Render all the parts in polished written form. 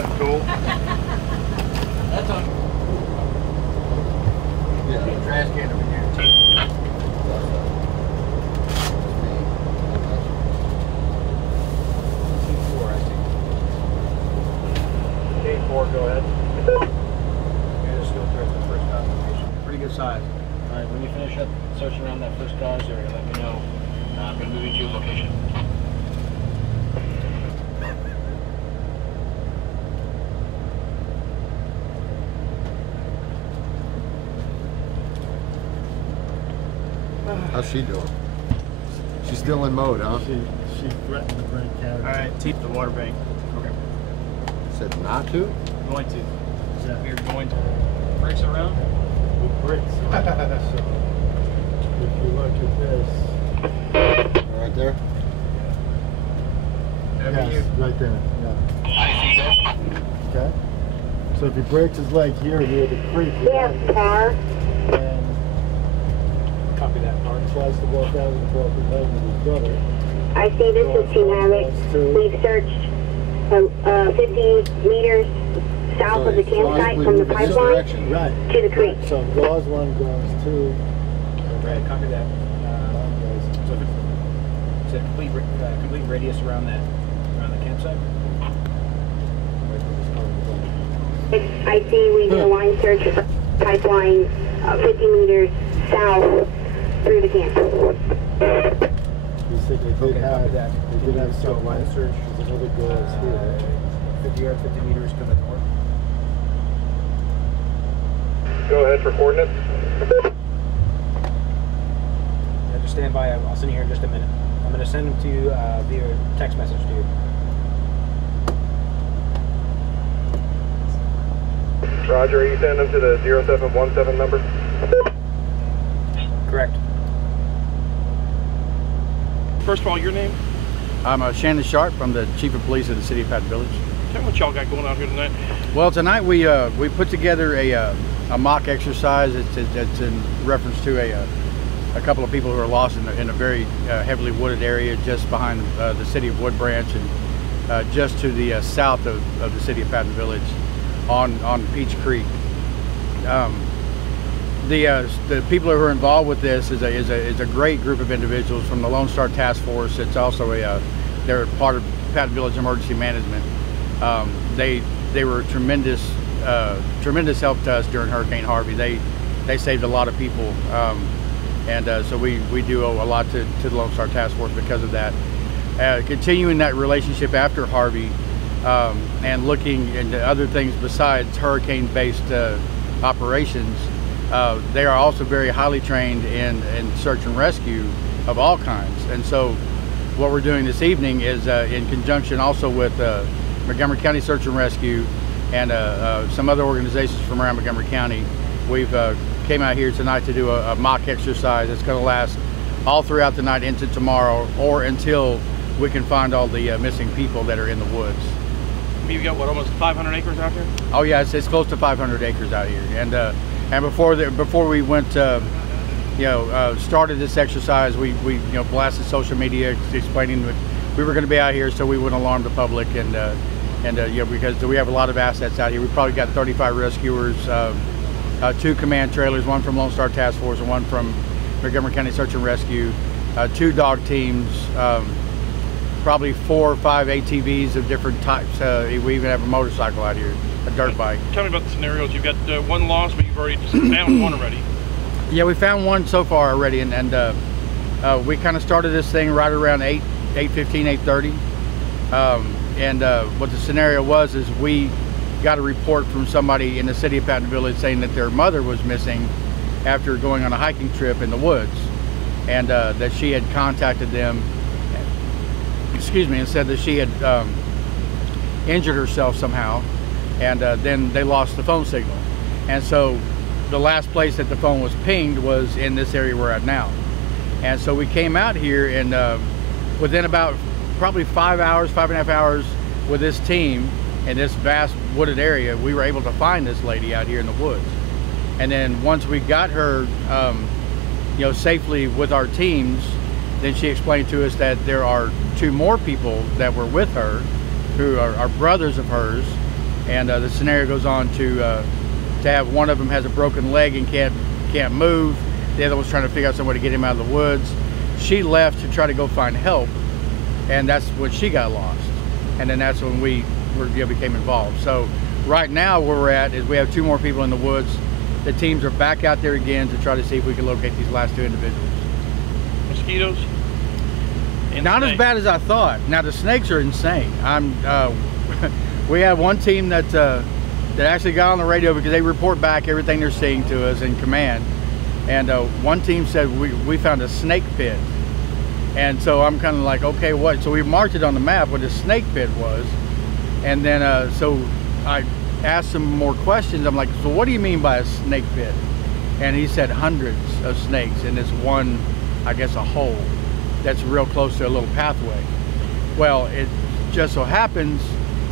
That's cool. That's on. Yeah, trash can over here. Go ahead. And just go through the first classification. Pretty good size. All right, when you finish up searching around that first garage area, let me know. I'm going to move you to your location. How's she doing? She's still in mode, huh? She threatened to break out. All right, keep the water bank. Okay. Said not to? Going to. Yeah. We're going to. Brakes around? With bricks. So if you look at this. Right there? Yes, right there. Yeah. I see that. Okay. So if he breaks his leg here near the creek, and Copy that. tries to walk out with a broken leg with his brother. I see this is Team Havoc. We've searched 50 meters south of the campsite from the pipeline to the creek. So Laws one goes to. Right, copy that. So if it's a complete radius around the campsite. I see we did a line search of the pipeline 50 meters south through the camp. He said they did have some line search. There's another girls here. 50 yards, 50 meters to the north. Go ahead for coordinates. Yeah, just stand by. I'll send you here in just a minute. I'm going to send them to you via text message to you. Roger, you send them to the 0717 number? Correct. First of all, your name? I'm Shannon Sharp. I'm the Chief of Police of the City of Patton Village. Tell me what y'all got going out here tonight. Well, tonight we put together a mock exercise. It's in reference to a couple of people who are lost in a very heavily wooded area just behind the city of Wood Branch and just to the south of the city of Patton Village on Peach Creek. The people who are involved with this is a great group of individuals from the Lone Star Task Force. It's also they're part of Patton Village Emergency Management. They were tremendous help to us during Hurricane Harvey. They saved a lot of people, so we do owe a lot to the Lone Star Task Force because of that. Continuing that relationship after Harvey and looking into other things besides hurricane-based operations. They are also very highly trained in search and rescue of all kinds. And so what we're doing this evening is in conjunction also with Montgomery County Search and Rescue and some other organizations from around Montgomery County. We've came out here tonight to do a mock exercise that's going to last all throughout the night into tomorrow or until we can find all the missing people that are in the woods. You've got what, almost 500 acres out here? Oh yeah, it's close to 500 acres out here. And before we went, started this exercise, we blasted social media explaining that we were going to be out here so we wouldn't alarm the public because we have a lot of assets out here. We probably got 35 rescuers, 2 command trailers, one from Lone Star Task Force and one from Montgomery County Search and Rescue, 2 dog teams, probably 4 or 5 ATVs of different types. We even have a motorcycle out here, a dirt bike. Tell me about the scenarios. You've got one lost, but you've already just found one already. Yeah, we found one so far already, and we kind of started this thing right around 8:15, 8:30. What the scenario was is we got a report from somebody in the city of Patton Village saying that their mother was missing after going on a hiking trip in the woods, and that she had contacted them, and said that she had injured herself somehow, and then they lost the phone signal. And so the last place that the phone was pinged was in this area we're at now. And so we came out here, and within about probably 5.5 hours with this team in this vast wooded area, we were able to find this lady out here in the woods. And then once we got her safely with our teams, then she explained to us that there are 2 more people that were with her who are brothers of hers And the scenario goes on to have one of them has a broken leg and can't move. The other one's trying to figure out some way to get him out of the woods. She left to try to go find help, and that's when she got lost. And then that's when we became involved. So right now where we're at is we have 2 more people in the woods. The teams are back out there again to try to see if we can locate these last 2 individuals. Mosquitoes? And Not snakes. as bad as I thought. Now the snakes are insane. We have one team that actually got on the radio because they report back everything they're seeing to us in command. And one team said we found a snake pit. And so I'm kind of like, okay, what? So we marked it on the map what the snake pit was. And then so I asked some more questions. I'm like, so what do you mean by a snake pit? And he said hundreds of snakes in this one, I guess, a hole that's real close to a little pathway. Well, it just so happens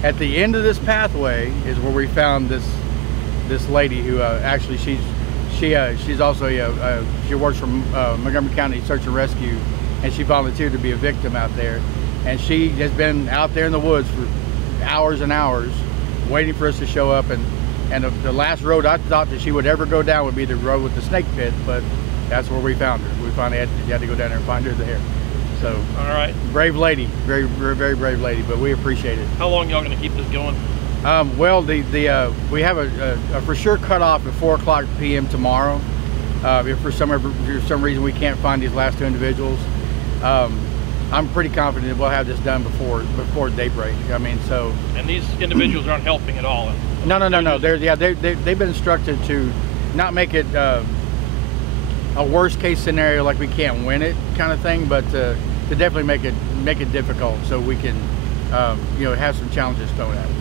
at the end of this pathway is where we found this lady who actually she's also she works for Montgomery County Search and Rescue, and she volunteered to be a victim out there, and she has been out there in the woods for hours and hours waiting for us to show up, and the last road I thought that she would ever go down would be the road with the snake pit, but that's where we found her. We finally had to go down there and find her there. So, all right, brave lady, very brave lady, but we appreciate it. How long y'all going to keep this going? Well, we have a for sure cutoff at 4:00 p.m. tomorrow. If for some reason we can't find these last 2 individuals, I'm pretty confident that we'll have this done before daybreak. I mean, so. And these individuals aren't helping at all. No. They've been instructed to not make it a worst case scenario like we can't win it kind of thing, but to definitely make it difficult so we can have some challenges thrown at us.